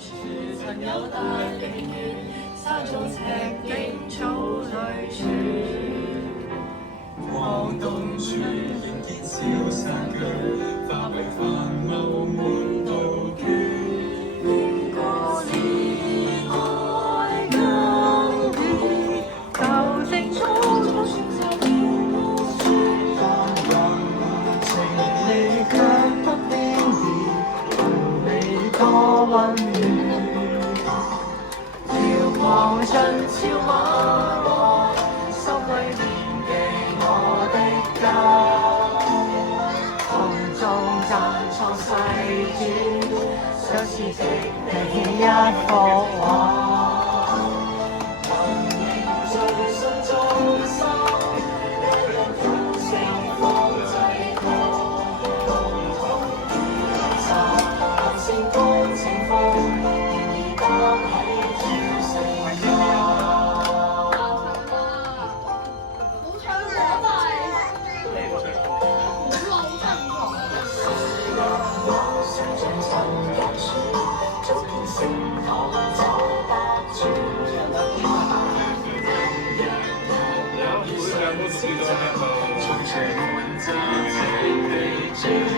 樹曾有大凌月，沙中赤徑草裏處。往東處仍見小山居，花為繁茂滿杜鵑。過了愛更遠，舊情初初選擇了無書。但情理卻不變移，共你多溫暖。遙望盡朝晚安，心裏銘記我的家。空中珍藏世轉，想是值你一幅畫。能凝聚信眾生，一人同情方濟窮。共同燃殺人性共情況，願意擔起主成家。冇唱過啊！冇啊！真係唔同啊！我想像曾間樹，早見星堂走得住。從長門站情未絕。